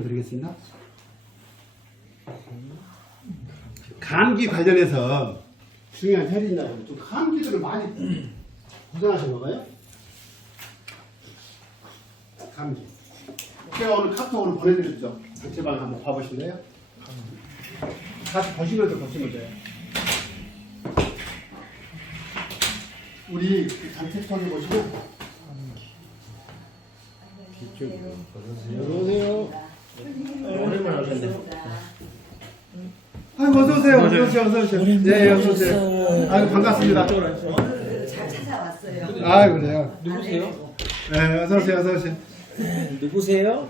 드리겠습니다. 감기 관련해서 중요한 혈이냐고 좀 감기들을 많이 고생하셨나 봐요. 감기. 제가 오늘 카톡으로 보내드렸죠. 제 방에 한번 봐보실래요? 같이 보시면서 보시면 돼요. 우리 단체통에 보시면 안녕하세요. 오랜만에 오셨네. 아이고 어서오세요. 어서오세요. 네, 어서오세요. 아이고 반갑습니다. 잘 찾아왔어요. 아이고 그래요. 누구세요? 네, 어서오세요. 누구세요?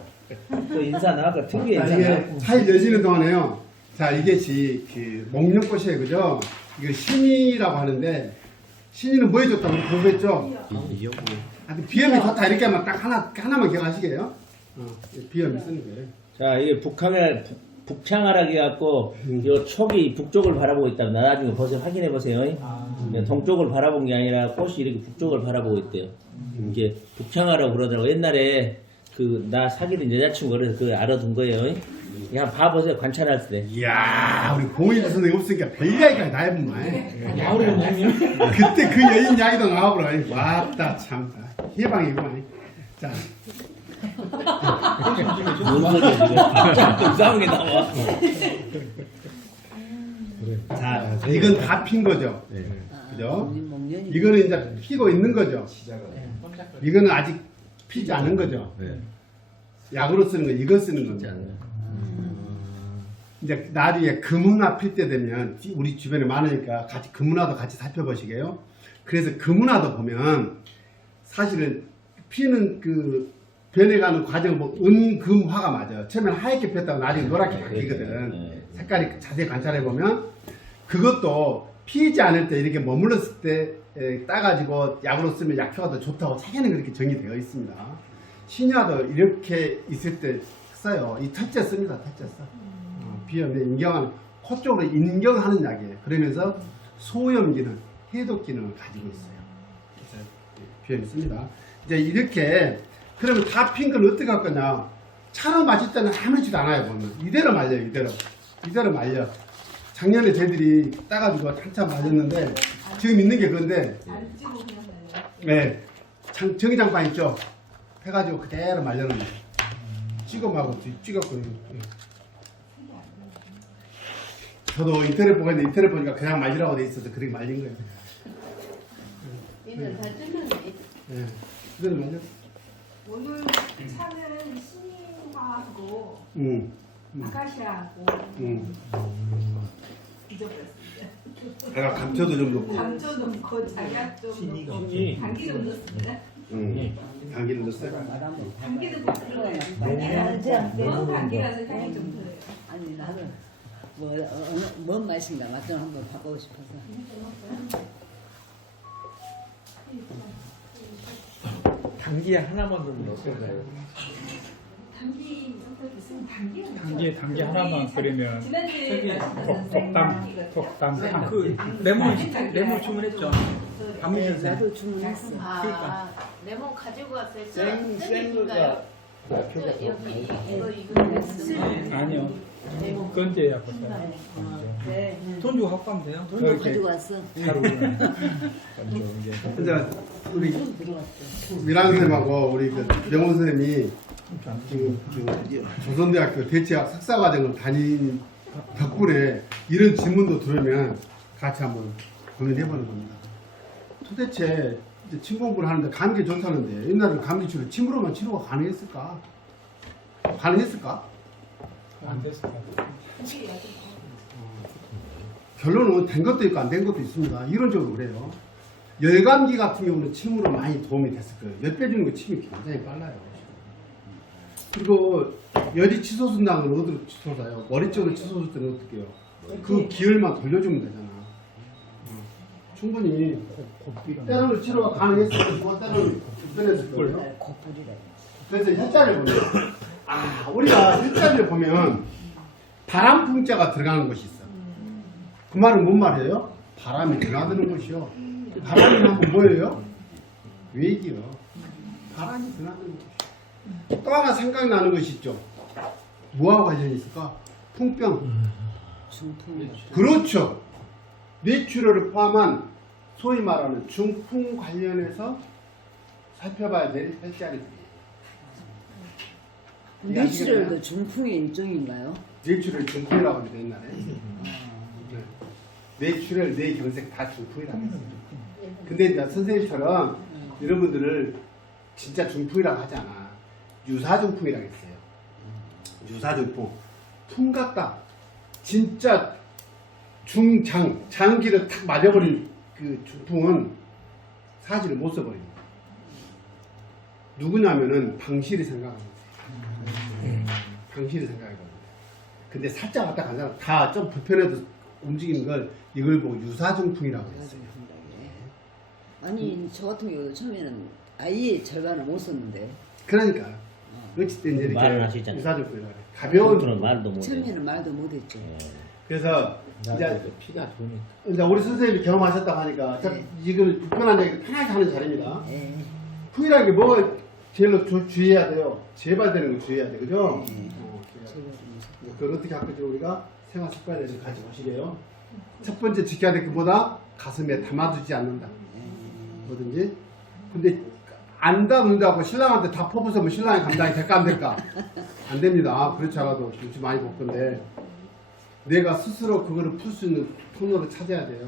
또 인사나 아까 특유의 자, 인사나. 이게 사이 여시는 동안에요. 자, 이게 그 목련꽃이에요, 그죠? 이거 신이라고 하는데 신이는 뭐 해줬다고 공부했죠? 비염이 좋다 이렇게 하면 딱 하나만 기억하시게요. 비염이 쓰는 거예요. 자, 이게 북창하락이 갖고 요 촉이 북쪽을 바라보고 있답니다. 나중에 확인해 보세요. 동쪽을 바라본 게 아니라 꽃이 이렇게 북쪽을 바라보고 있대요. 이게 북창하라고 그러더라고. 옛날에 나 사귀는 여자친구 그래서 그걸 알아둔 거예요. 그냥 봐보세요. 관찰할 때. 이야, 우리 공인주 선생님 없으니까 별 이야기가 나해보만. 야우리 형님. 그때 그 여인 이야기도 나와보라. 왔다, 참. 해방이구만. 자. 뭔 소리야, 지금. 이상한 게 나와. 자, 이건 다 핀 거죠. 그죠? 이거는 이제 피고 있는 거죠. 이거는 아직 피지 않은 거죠. 약으로 쓰는 거, 이거 쓰는 거죠. 이제 나중에 금은화 필 때 되면 우리 주변에 많으니까 같이 금은화도 같이 살펴보시게요. 그래서 금은화도 보면 사실은 피는 그 변해가는 과정을 뭐 은금화가 맞아요. 처음에는 하얗게 폈다가 나중에 노랗게 바뀌거든. 색깔이 자세히 관찰해 보면 그것도 피지 않을 때 이렇게 머물렀을 때 따가지고 약으로 쓰면 약효가 더 좋다고 책에는 그렇게 정의되어 있습니다. 신유화도 이렇게 있을 때 써요. 이 첫째 씁니다. 첫째 써. 비염에 인경하는 코 쪽으로 인경하는 약이에요. 그러면서 소염 기능, 해독 기능을 가지고 있어요. 그래서 비염이 씁니다. 이제 이렇게 그러면 다 핀 걸 어떻게 할 거냐? 차로 마실 때는 아무렇지도 않아요. 보면 이대로 말려요. 이대로 말려. 작년에 저희들이 따가지고 한참 말렸는데 지금 있는 게 그건데 네, 정기장판 있죠? 해가지고 그대로 말려놓는 거예요. 찍어마고 찍었고 저도 인터넷 보고 있는데 인터넷 보니까 그냥 말리라고 돼 있어서 그렇게 말린 거예요. 이는 다 찔렀네. 네, 그대로 말려. 오늘 차는 신화하고 아카시아하고 잊어버렸습니다. 내가 감초도 좀 넣고 감초 넣고 작약 좀 넣고 감기 좀 넣습니다. 당기는 넣었어요. 감기도 못 들어요. 감기라서 감기라서 향이 좀 들어요. 아니 나는 뭔 맛인가 맛좀 한번 봐보고 싶어서. 단기에 하나만 좀 넣어볼까요? 감기 있으면 단기 하나만 끓이면 지난주에 독담 그 레몬 주문했죠. 박민 선생. 나도 주문했어. 그러니까. 레몬 가지고 왔어요. 생거가 여기 이거 아니요 건재야 보다 돈 주고 갖고 가면 돼요. 돈도 가지고 왔어. 이제 우리 들어왔어. 미란 선생님하고 우리 그 명원 선생님이 조선대학교 대체학 석사과정을 다닌 덕분에 이런 질문도 들으면 같이 한번 고민해보는 겁니다. 도대체 이제 침 공부를 하는데 감기 좋다는데 옛날에 감기 치료 침으로만 치료가 가능했을까? 가능했을까? 안 됐을 것 같아요. 결론은 된 것도 있고 안 된 것도 있습니다. 이론적으로 그래요. 열감기 같은 경우는 침으로 많이 도움이 됐을 거예요. 열 빼주는 거 침이 굉장히 빨라요. 그리고 열이 치솟은다는 건 어디로 치솟아요? 머리 쪽으로 치솟을 때는 어떻게 해요? 그 기혈만 돌려주면 되잖아. 충분히 때로는 치료가 가능했을 거고 때로는 불편했을 거예요. 고풀이라. 그래서 혈자를 보면 우리가 혈자를 보면 바람풍자가 들어가는 것이 있어. 그 말은 뭔 말이에요? 바람이 드나드는 것이요. 바람이 나면 뭐예요? 외기요. 바람이 드나드는 것이요. 또 하나 생각나는 것이 있죠. 뭐하고 관련이 있을까? 풍병. 중풍. 그렇죠. 뇌출혈을 포함한 소위 말하는 중풍 관련해서 살펴봐야 될 혈자리들이에요. 뇌출혈도 중풍의 일종인가요? 뇌출혈 중풍이라고 합니다 옛날에. 네. 뇌출혈, 뇌경색 다 중풍이라고 했어요. 근데 이제 선생님처럼 여러분들을 진짜 중풍이라고 하지 않아. 유사중풍이라고 했어요. 유사중풍. 풍 같다. 진짜 장기를 탁 맞아버린 그 중풍은 사지를 못 써버립니다. 누구냐면은 방실이 생각합니다. 방실이 생각해봅니다. 근데 살짝 왔다 간 사람 다 좀 불편해도 움직이는 걸 이걸 보고 유사중풍이라고 했어요. 아니 저 같은 경우도 처음에는 아예 절반을 못 썼는데 그러니까 어쨌든 이제 말을 하시잖아요. 유사중풍이라고 해요. 가벼운 는 말도 못해. 처음에는 말도 못했죠. 그래서 이제 피가 도니까. 이제 우리 선생님이 경험하셨다고 하니까 네. 이걸 불편한 얘기 편하게 하는 자리입니다. 예. 풍이라는 게 뭐 제일로 주의해야 돼요. 재발되는 거 주의해야 돼, 그죠? 네. 그걸 어떻게 할 건지 우리가 생활 습관에 대해서 같이 보시게요. 첫 번째 지켜야 될 것보다 가슴에 담아두지 않는다. 뭐든지. 근데 안 담는다고 신랑한테 다 퍼부으면 신랑이 감당이 될까 안 될까? 안 됩니다. 그렇지 않아도 눈치 많이 볼 건데 내가 스스로 그거를 풀 수 있는 통로를 찾아야 돼요.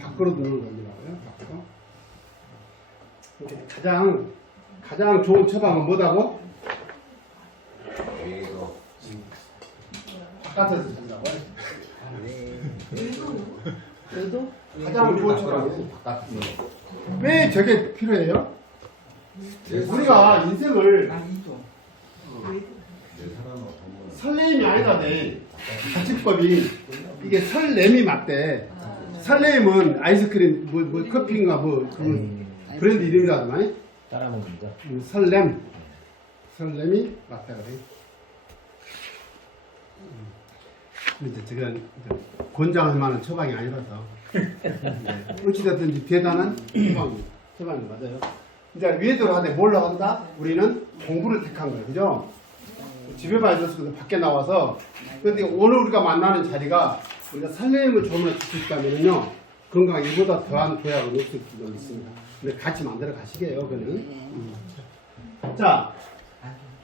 밖으로 넣는 겁니다고요. 밖으로. 가장 좋은 처방은 뭐다고? 바깥에서 쓴다고요? 저도 가장 좋은 처방은 왜 저게 필요해요? 우리가 인생을 설레임이 아니다 돼. 가치법이 이게 설렘이 맞대. 설렘은 아이스크림 뭐 커피인가 그 브랜드 이름이라더만 따라 먹는다. 설렘이 맞다 그래. 이제 저건 권장할 만한 처방이 아니라서 어찌됐든지 대단한 처방이 맞아요. 이제 외도를 하되 뭘 나간다? 우리는 공부를 택한 거예요, 그죠? 집에만 있었을 때 밖에 나와서 근데 오늘 우리가 만나는 자리가 우리가 설렘을 조금이라도 줄수 있다면요 건강 이보다 더한 도약은 없을 수도 있습니다. 근데 같이 만들어 가시게요, 그거는. 자,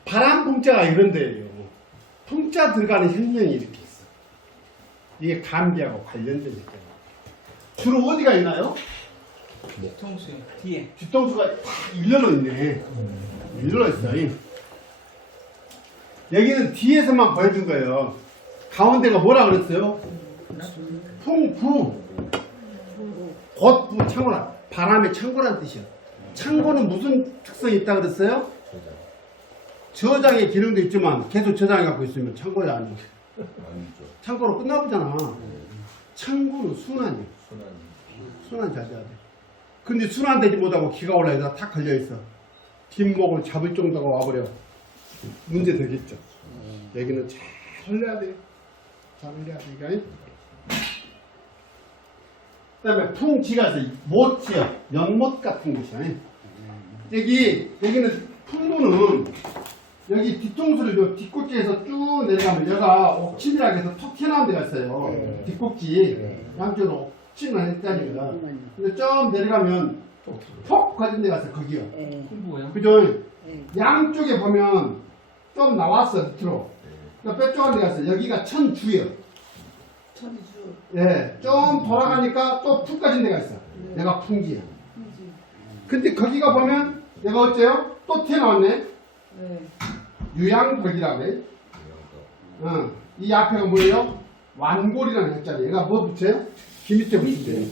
바람 풍자가 이런데요. 풍자 들어가는 혈명이 이렇게 있어. 이게 감기하고 관련된 혈명. 주로 어디가 있나요? 뒤통수 뒤에. 뒤통수가 탁 일렬로 있네. 일렬로 있어요. 여기는 뒤에서만 보여준 거예요. 가운데가 뭐라 그랬어요? 풍부. 곧부 창고라. 바람의 창고란 뜻이요. 창고는 무슨 특성이 있다 그랬어요? 저장의 기능도 있지만 계속 저장해 갖고 있으면 창고에 아니죠. 창고로 끝나보잖아. 창고는 순환이요. 순환 잘 돼야 돼. 근데 순환되지 못하고 기가 올라서 탁 걸려있어. 뒷목을 잡을 정도가 와버려. 문제 되겠죠. 여기는 잘 흘려야 돼요. 잘 흘려야 되니까. 그 다음에 풍지가 있어. 못지요. 연못 같은 곳이야. 여기는 풍부는 여기 뒤통수를 요 뒷꼭지에서 쭉 내려가면 여기가 옥침이라고 해서 턱 튀어나온 데가 있어요. 뒷꼭지. 양쪽으로 옥침을 했다니까. 근데 좀 내려가면 톡 가진 데가 있어요. 거기요. 풍부요? 그죠? 양쪽에 보면 좀 나왔어. 밑으로. 뾰족한 데가 있어요. 여기가 천주요. 천주. 예, 좀 돌아가니까 또 푹 가진 데가 있어. 내가 풍지야. 근데 거기가 보면 내가 어째요? 또 튀어나왔네. 유양벽이라고 해. 이 앞에가 뭐예요? 완골이라는 글자예요. 얘가 뭐 붙여요? 귀 밑에 붙인대요.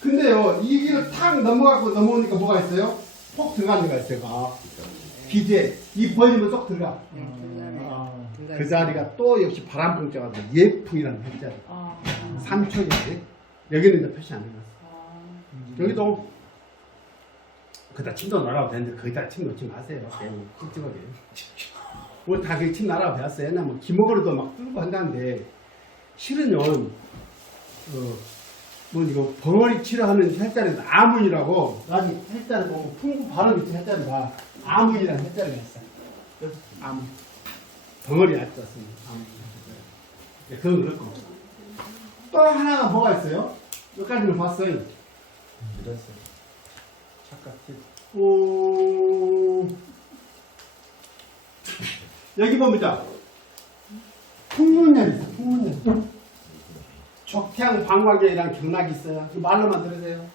근데요, 이 길을 탁 넘어오니까 뭐가 있어요? 폭 들어가는 데가 있어요. 귀 뒤에. 이 벌리면 쏙 들어가. 그 자리가 또 역시 바람풍자가 돼. 예풍이라는 글자예요. 3척이네. 여기는 이제 표시 안 해놨어. 여기도 그다 침도 나라고 되는데 거기다 침 넣지 마세요. 찝찝하게. 뭐 다 그 침 나라고 배웠어요. 옛날 뭐 기목으로도 막 뚫고 한다는데 실은요. 뭐 이거 벙어리 치료하는 혈자리는 아문이라고 나중에 혈자리 보고 풍부 발음 밑에 혈자리가 아문이라는 혈자리가 있어. 아문. 덩어리 앉았습니다. 네, 그건 그렇고. 또 하나가 뭐가 있어요? 여기까지는 봤어요. 여기 보자. 풍문열이 있어, 풍문열. 족태양 방광경이라는 경락이 있어요. 그 말로만 들으세요.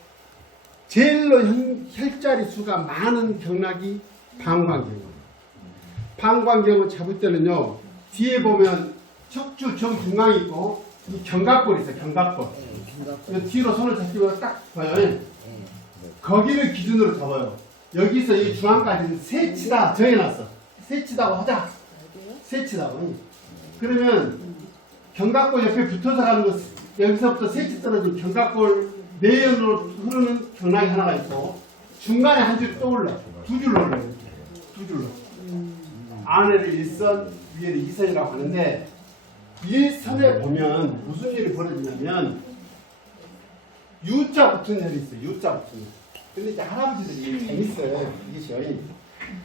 제일로 혈자리 수가 많은 경락이 방광경이에요. 방광경을 잡을 때는요, 뒤에 보면 척추 정중앙이 있고, 이 견갑골이 있어요, 견갑골. 뒤로 손을 잡히면 딱 보여요. 거기를 기준으로 잡아요. 여기서 이 중앙까지는 세치다 정해놨어. 세치다고 하자. 세치다고. 그러면 견갑골 옆에 붙어서 가는 거, 여기서부터 세치 떨어진 견갑골 내연으로 흐르는 경락이 하나가 있고, 중간에 한 줄 떠올라. 두 줄로 올라요. 두 줄로. 안에를 1선, 위에를 2선이라고 하는데, 1선에 보면 무슨 일이 벌어지냐면, U자 붙은 혈이 있어요. U자 붙은 혈. 근데 이제 할아버지들이 재밌어요. 이게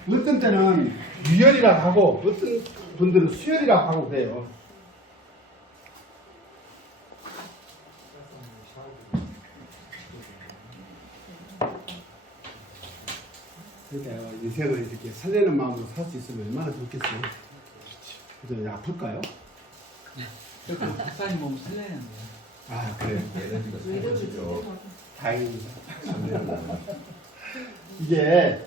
어떤 때는 유혈이라고 하고, 어떤 분들은 수혈이라고 하고 그래요. 그러니까 인생을 이렇게 설레는 마음으로 살 수 있으면 얼마나 좋겠어요. 그죠? 아플까요? 박사님 몸 설레는데. 아, 그래요. 다행입니다. 이게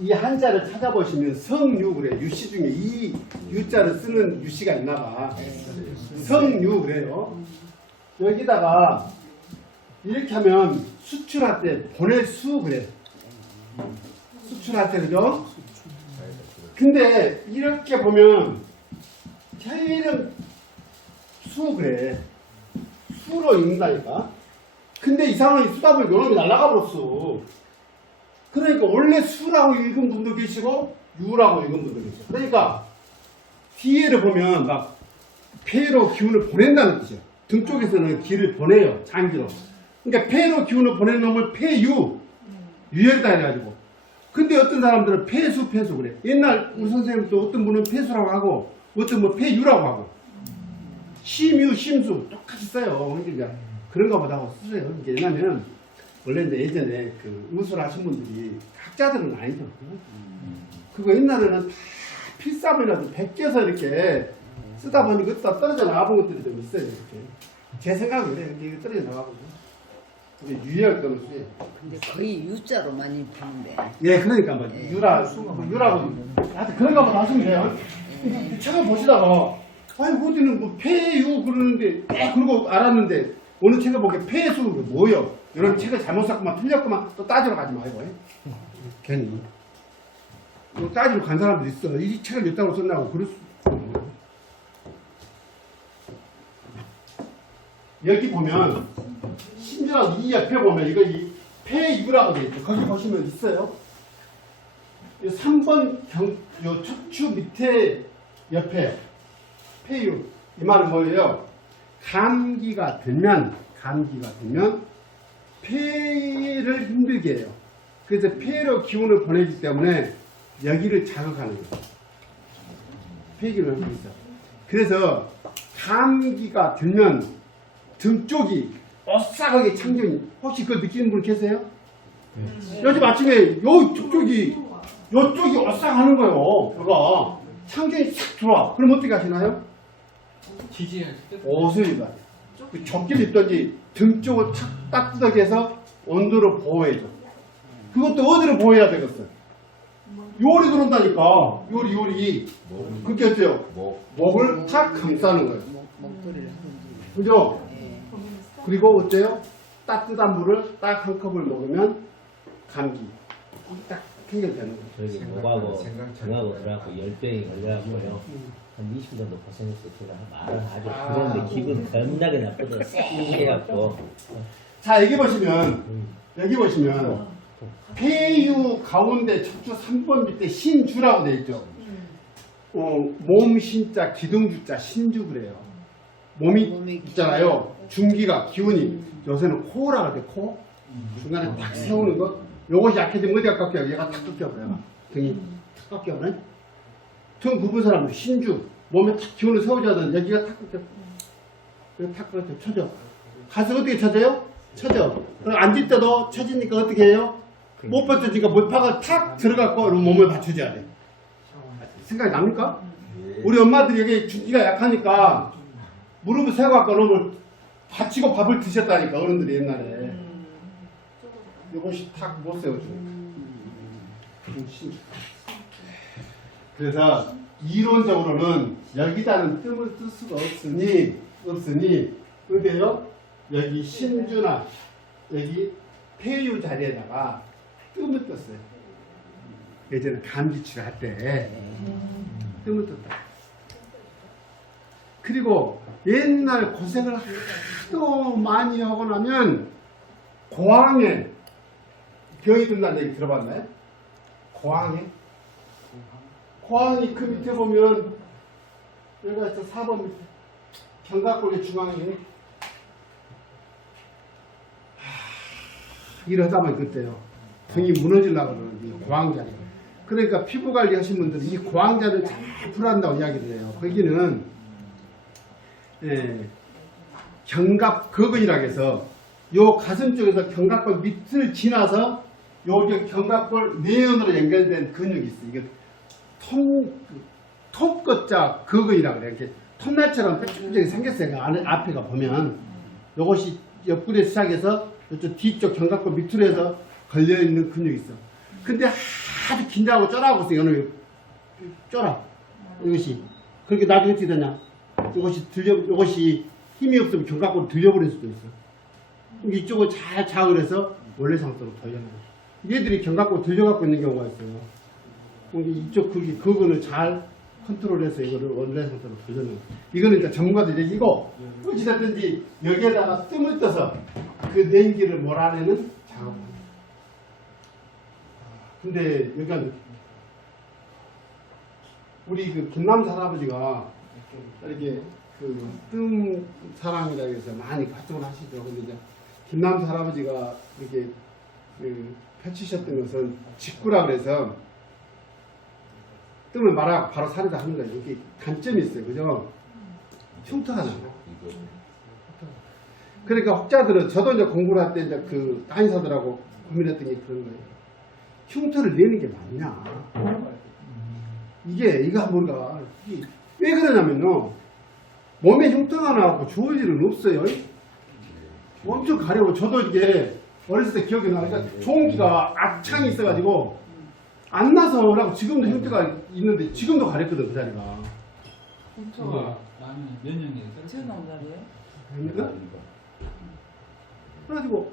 이 한자를 찾아보시면 성유 그래요. 유씨 중에 이 유자를 쓰는 유씨가 있나 봐. 성유 그래요. 여기다가 이렇게 하면 수출할 때 보낼 수 그래. 수출할 때 그죠? 근데 이렇게 보면 혈일은 수 그래. 수로 읽는다니까. 근데 이 상황이 수다 보니 요놈이 날아가 버렸어. 그러니까 원래 수라고 읽은 분도 계시고 유라고 읽은 분도 계시고. 그러니까 뒤에를 보면 막 폐로 기운을 보낸다는 뜻이야. 등 쪽에서는 기를 보내요. 장기로. 그러니까 폐로 기운을 보내는 놈을 폐유, 유혈이다 해가지고. 근데 어떤 사람들은 폐수 그래. 옛날 우리 선생님도 어떤 분은 폐수라고 하고 어떤 분 폐유라고 하고. 심유, 심수 똑같이 써요. 그러니까 그런가 보다 하고 쓰세요. 왜냐면 원래 예전에 그 우술 하신 분들이 학자들은 아니거든요. 그거 옛날에는 다 필사본이라도 베껴서 이렇게 쓰다 보니 그것도 떨어져 나가본 것들이 좀 있어요. 이렇게. 제 생각은 그래요. 근데 이거 떨어져 나가거든요. 근데 유의할 거는 수예요. 근데 거의 U자로 많이 푸는데. 예, 그러니까 뭐 유라고 하여튼 그런가 보다 하시면 돼요. 책을 보시다가 아니 어디는 뭐 폐유 그러는데 그러고 알았는데 어느 책을 보게 폐수 뭐요? 이런 책을 잘못 샀구만 틀렸구만 또 따지러 가지 말고 괜히 또 따지러 간 사람도 있어. 이 책을 몇 달로 썼나고 그럴 수 여기 보면 심지어 이 옆에 보면 이거 이 폐유라고 되어 있죠. 거기 보시면 있어요. 3번 요 척추 밑에 옆에 폐유. 이 말은 뭐예요? 감기가 들면 폐를 힘들게 해요. 그래서 폐로 기운을 보내기 때문에 여기를 자극하는 거예요. 폐기를 하고 있어. 그래서 감기가 들면 등 쪽이 오싹하게 창경이 혹시 그걸 느끼는 분 계세요? 요즘 아침에 요쪽이 오싹하는 거예요. 그거 창경이 싹 들어와. 그럼 어떻게 하시나요? 지지할 때. 옷을 입어야 돼. 그 조끼를 입든지 등 쪽을 탁 따뜻하게 온도를 보호해줘. 그것도 어디로 보호해야 되겠어요? 요리 들어온다니까. 요리. 그렇게 했어요. 목을 탁 감싸는 거예요. 목도리를 하든지. 그죠? 그리고 어때요? 따뜻한 물을 딱 한 컵을 먹으면 감기 딱 해결되는 거예요. 저기 목하고 등하고 들어가고 열병이 걸려갖고요. 한 20분 정도 고생했어요. 제가 말을 아주 그런데 기분 겁나게 나쁘죠. 쎄해갖고. 자 여기 보시면 폐유 가운데 척추 3번 밑에 신주라고 되어 있죠. 몸 신자 기둥주자 신주 그래요. 몸이 있잖아요. 중기가 기운이 요새는 코라 그래. 코 중간에 딱 세우는 것. 요것이 약해지면 어디가 꺾여요? 얘가 탁 꺾여버려요. 등이 탁 꺾여버려요. 등 굽은 사람들 신주 몸에 탁 기운을 세우자든 여기가 탁 이렇게 탁 그렇게 쳐져. 가서 어떻게 쳐져요? 쳐져. 그럼 앉을 때도 쳐지니까 어떻게 해요? 못 받쳐지니까 몰파가 탁 들어가고 몸을 받쳐줘야 돼. 생각이 납니까? 우리 엄마들이 여기 중기가 약하니까 무릎을 세워갖고 놈을 받치고 밥을 드셨다니까 어른들이 옛날에. 이것이 탁 못 세워주고. 그래서 이론적으로는 여기다는 뜸을 뜰 수가 없으니 어디에요? 여기 신주나 여기 폐유 자리에다가 뜸을 떴어요. 예전에 감기치료 할 때 뜸을 떴다. 그리고 옛날 고생을 하도 많이 하고 나면 고항에 병이 든다는 얘기 들어봤나요? 고항에? 고항이 그 밑에 보면 여기가 있어 4번 밑에 견갑골의 중앙에 이러다만 그때요. 등이 무너지려고 그러는데 고항자리. 그러니까 피부 관리 하신 분들은 이 고항자를 잘 풀한다고 이야기를 해요. 거기는 견갑거근이라고 해서 요 가슴 쪽에서 견갑골 밑을 지나서 여기 견갑골 내연으로 연결된 근육이 있어. 이게 톱것자 거근이라고 그래. 이렇게 톱날처럼 뾰족뾰족하게 생겼어요. 앞에가 보면 요것이 옆구리에 시작해서 이쪽 뒤쪽 견갑골 밑으로 해서 걸려있는 근육이 있어. 근데 아주 긴장하고 쫄아하고 있어. 이거는 쫄아. 이것이. 그렇게 나중에 어떻게 되냐. 이것이 힘이 없으면 견갑골을 들려버릴 수도 있어. 이쪽을 잘 자극을 해서 원래 상태로 돌려놔요. 얘들이 견갑골 들려갖고 있는 경우가 있어요. 이쪽 그거를 잘 컨트롤해서 이거를 원래 상태로 돌려놔요. 이거는 이제 전문가들 얘기고, 어찌됐든지 여기에다가 뜸을 떠서 그 냉기를 몰아내는 작업입니다. 근데 여기가 우리 그 김남사 할아버지가 이렇게 그 뜸 사랑이라고 해서 많이 활동을 하시죠. 근데 이제 김남사 할아버지가 이렇게 그 펼치셨던 것은 직구라 그래서 뜸을 말아 바로 살에다 하는 거예요. 이게 단점이 있어요. 그죠? 흉터가 나요. 그러니까 혹자들은 저도 이제 공부를 할 때 이제 그 한의사들하고 고민했던 게 그런 거예요. 흉터를 내는 게 맞냐? 이거 뭔가 왜 그러냐면요. 몸에 흉터가 나고 좋을 일은 없어요. 엄청 가려워. 저도 이게 어렸을 때 기억이 나니까 종기가 악창이 있어가지고 안 나서 그러고 지금도 흉터가 있는데 지금도 가렵거든 그 자리가. 흉터가 나는 몇 년이에요? 그러니까? 그래가지고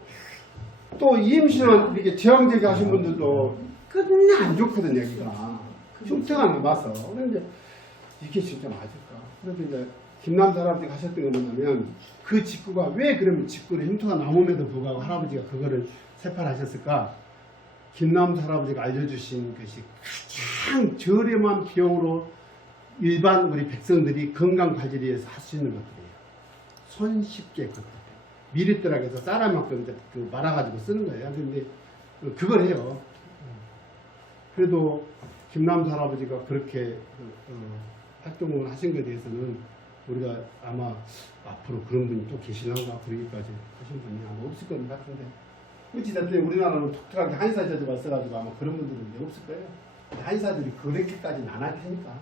또 임신을 이렇게 제왕제기 하신 분들도 끝내 안 좋거든 여기가. 흉터가 남아서. 그런데 이게 진짜 맞을까? 그래서 이제 김남사 할아버지가 하셨던 거 뭐냐면 그 직구가 왜 그러면 직구를 흉터가 남음에도 불구하고 할아버지가 그거를 세팔하셨을까? 김남사 할아버지가 알려주신 것이 가장 저렴한 비용으로 일반 우리 백성들이 건강 관리를 위해서 할 수 있는 것들이에요. 손쉽게 그것. 미리뜨라고 해서 쌀알만큼 이제 그 말아가지고 쓰는 거예요. 근데 그걸 해요. 그래도 김남사 할아버지가 그렇게 활동을 하신 것에 대해서는 우리가 아마 앞으로 그런 분이 또 계시나가 그러기까지 하신 분이 아마 없을 것 같은데 어찌됐든 우리나라는 독특하게 한의사 제도가 있어가지고 아마 그런 분들은 이제 없을 거예요. 한의사들이 그렇게까지는 안 할 테니까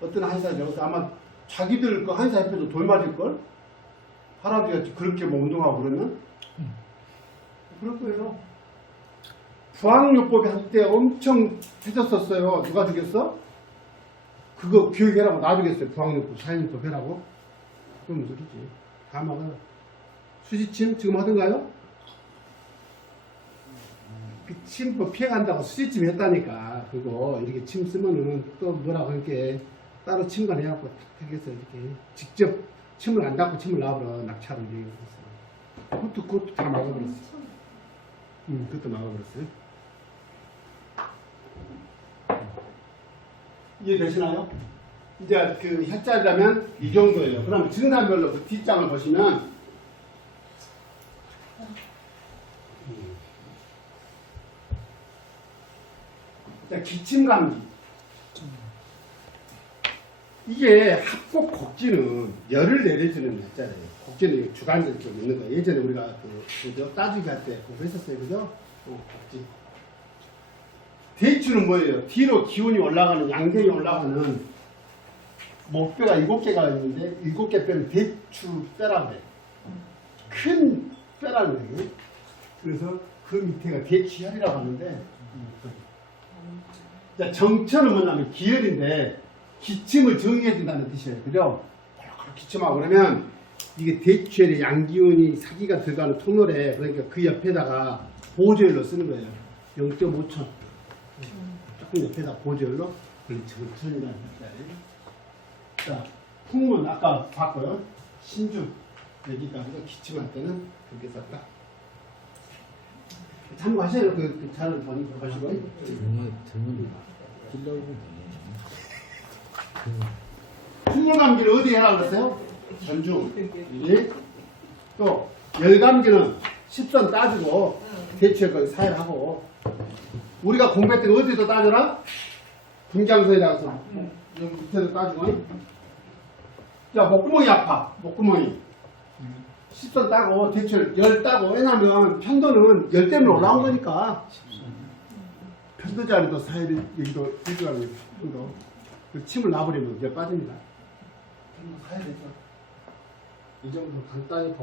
어떤 한의사들이 아마 자기들 그 한의사 협회도 돌 맞을걸? 할아버지가 그렇게 뭐 운동하고 그러면 그럴 거예요. 부항요법이 한때 엄청 해줬었어요. 누가 주겠어? 그거 교육해라고 놔주겠어요. 부항요법, 사행요법 해라고? 그럼 누리지. 다 막아요. 수지침 지금 하던가요? 그 침법 피해간다고 수지침 했다니까. 그거 이렇게 침 쓰면은 또 뭐라고 이렇게 따로 침관 해갖고 탁 해서 이렇게 직접 침을 안 닦고 침을 놔버려. 낙차로 이렇게 해서. 그것도 다 막아버렸어. 그것도 막아버렸어요. 이해되시나요? 이제 그 혈자리라면 이 정도예요. 그럼 증상별로 그 뒷장을 보시면 자, 기침감기 이게 합곡 곡지는 열을 내려주는 약자예요. 곡지는 주관절이 좀 있는 거예요. 예전에 우리가 그죠? 따주기 할 때 공부했었어요. 그죠? 곡지. 대추는 뭐예요? 뒤로 기운이 올라가는, 양경이 올라가는 목뼈가 7개가 있는데 7개 뼈는 대추 뼈라고 해요. 큰 뼈라는 거예요. 그래서 그 밑에가 대추혈이라고 하는데 자, 정천은 뭐냐면 기혈인데 기침을 정의해준다는 뜻이에요. 그죠? 콜록콜록 기침하고 그러면 이게 대추혈의 양기운이 사기가 들어가는 통로래. 그러니까 그 옆에다가 보조혈로 쓰는 거예요. 0.5천. 조금 옆에다 보조혈로 정천이라는 뜻이에요. 자, 풍문 아까 봤고요. 신주 여기까지도 기침할 때는 그렇게 썼다. 참고하셔요. 그 자를 보니 가시고. 풍물감기는 어디 해라 그랬어요? 전중. 예? 또 열감기는 10선 따지고 대추에 거기 사열하고 우리가 공부했던 거 어디도 따져라? 분장소에 나가서 여기 밑에도 따지고 자 목구멍이 아파. 목구멍이 10선 따고 대추를 열 따고 왜냐면 편도는 열 때문에 올라온 거니까 편도 자리도 사열이 여기도 일주하는 편도 그 침을 놔버리면 열 빠집니다. 사열해서 이 정도 간단히